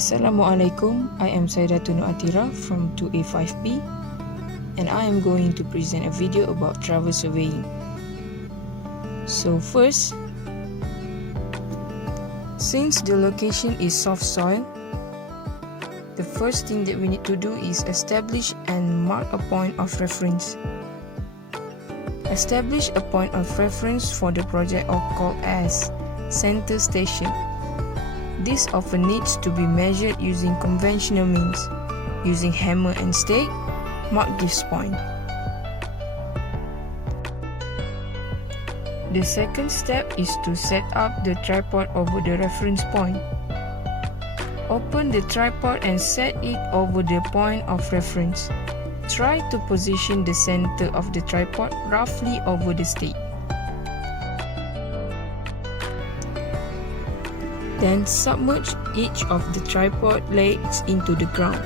Assalamualaikum, I am Saidatul Nur Athirah from 2A5B and I am going to present a video about travel surveying. So first, since the location is soft soil, the first thing that we need to do is establish and mark a point of reference. Establish a point of reference for the project or called as center station. This often needs to be measured using conventional means. Using hammer and stake, mark this point. The second step is to set up the tripod over the reference point. Open the tripod and set it over the point of reference. Try to position the center of the tripod roughly over the stake. Then submerge each of the tripod legs into the ground.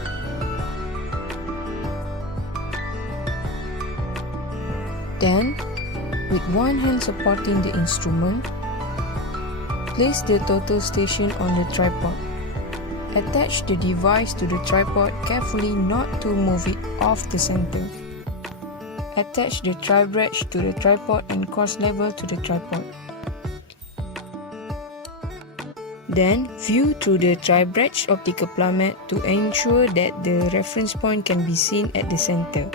Then, with one hand supporting the instrument, place the total station on the tripod. Attach the device to the tripod carefully not to move it off the center. Attach the tri-bridge to the tripod and course level to the tripod. Then, view through the tri-bridge optical plummet to ensure that the reference point can be seen at the center.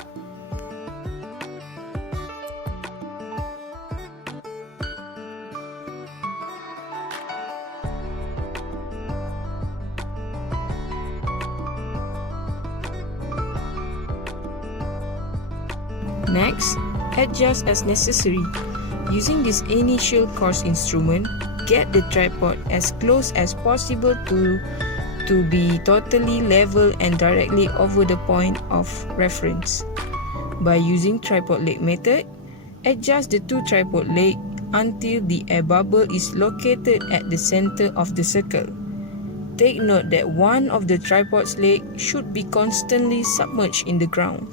Next, adjust as necessary. Using this initial course instrument, get the tripod as close as possible to be totally level and directly over the point of reference. By using tripod leg method, adjust the two tripod legs until the air bubble is located at the center of the circle. Take note that one of the tripod's legs should be constantly submerged in the ground.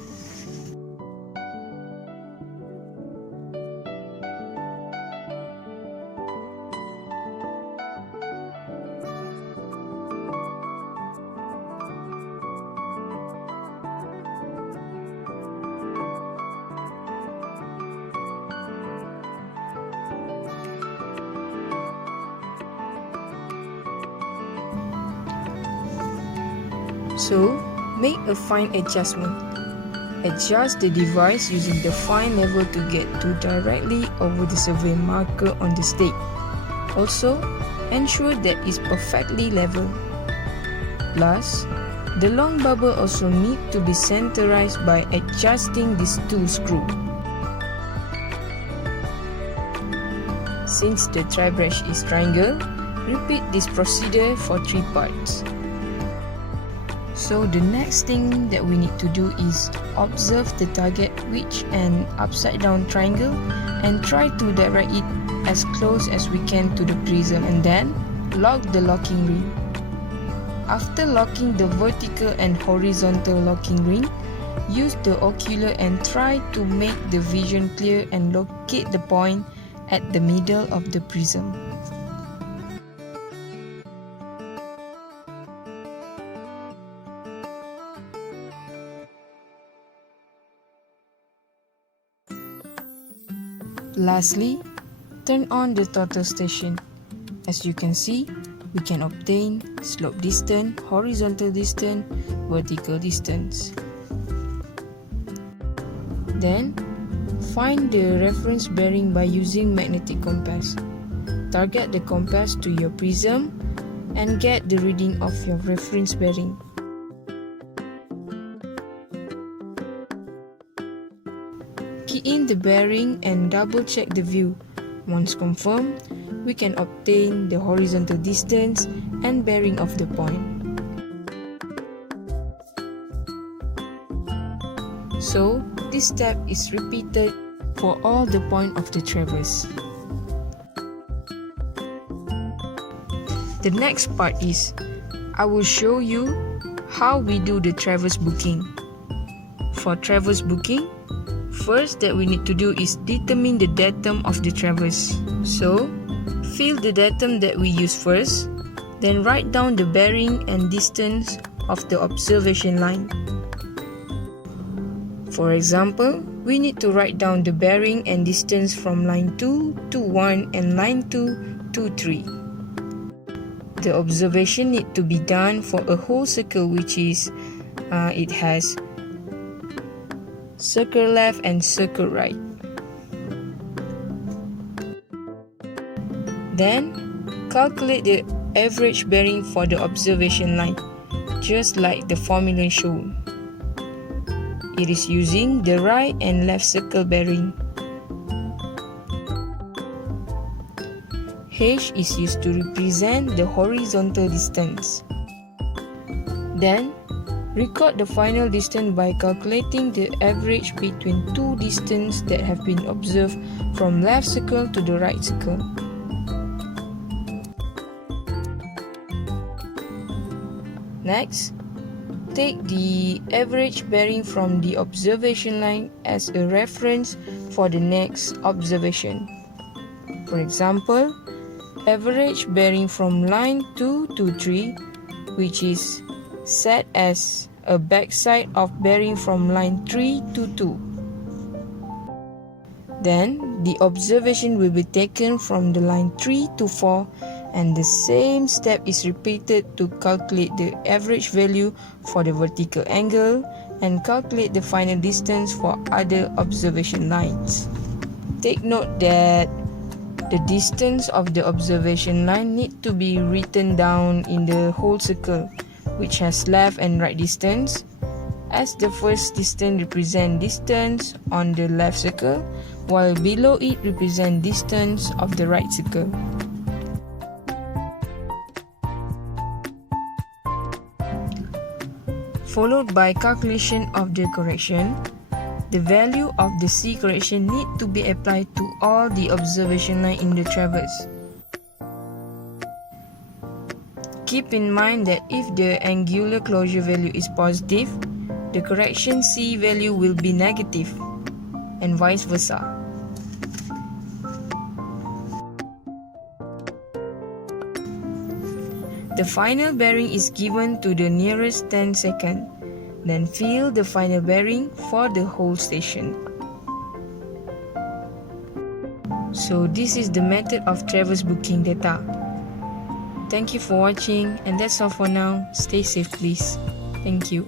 So, make a fine adjustment. Adjust the device using the fine level to get to directly over the survey marker on the stake. Also, ensure that it's perfectly level. Plus, the long bubble also need to be centerized by adjusting these two screws. Since the tri-bridge is triangle, repeat this procedure for 3 parts. So the next thing that we need to do is observe the target which an upside down triangle and try to direct it as close as we can to the prism and then lock the locking ring. After locking the vertical and horizontal locking ring, use the ocular and try to make the vision clear and locate the point at the middle of the prism. Lastly, turn on the total station. As you can see, we can obtain slope distance, horizontal distance, vertical distance. Then, find the reference bearing by using magnetic compass. Target the compass to your prism and get the reading of your reference bearing. Key in the bearing and double check the view. Once confirmed, we can obtain the horizontal distance and bearing of the point. So, this step is repeated for all the points of the traverse. The next part is, I will show you how we do the traverse booking. For traverse booking, first that we need to do is determine the datum of the traverse. So, fill the datum that we use first, Then write down the bearing and distance of the observation line. For example, we need to write down the bearing and distance from line 2 to 1 and line 2 to 3. The observation need to be done for a whole circle, which is it has circle left and circle right. Then calculate the average bearing for the observation line, just like the formula shown. It is using the right and left circle bearing. H is used to represent the horizontal distance. Then, record the final distance by calculating the average between two distances that have been observed from left circle to the right circle. Next, take the average bearing from the observation line as a reference for the next observation. For example, average bearing from line 2 to 3, which is set as a backside of bearing from line 3 to 2. Then, the observation will be taken from the line 3 to 4, and the same step is repeated to calculate the average value for the vertical angle and calculate the final distance for other observation lines. Take note that the distance of the observation line need to be written down in the whole circle, which has left and right distance, as the first distance represents distance on the left circle, while below it represents distance of the right circle. Followed by calculation of the correction. The value of the C correction need to be applied to all the observation line in the traverse. Keep in mind that if the angular closure value is positive, the correction C value will be negative, and vice versa. The final bearing is given to the nearest 10 seconds. Then fill the final bearing for the whole station. So this is the method of traverse booking data. Thank you for watching, and that's all for now. Stay safe please. Thank you.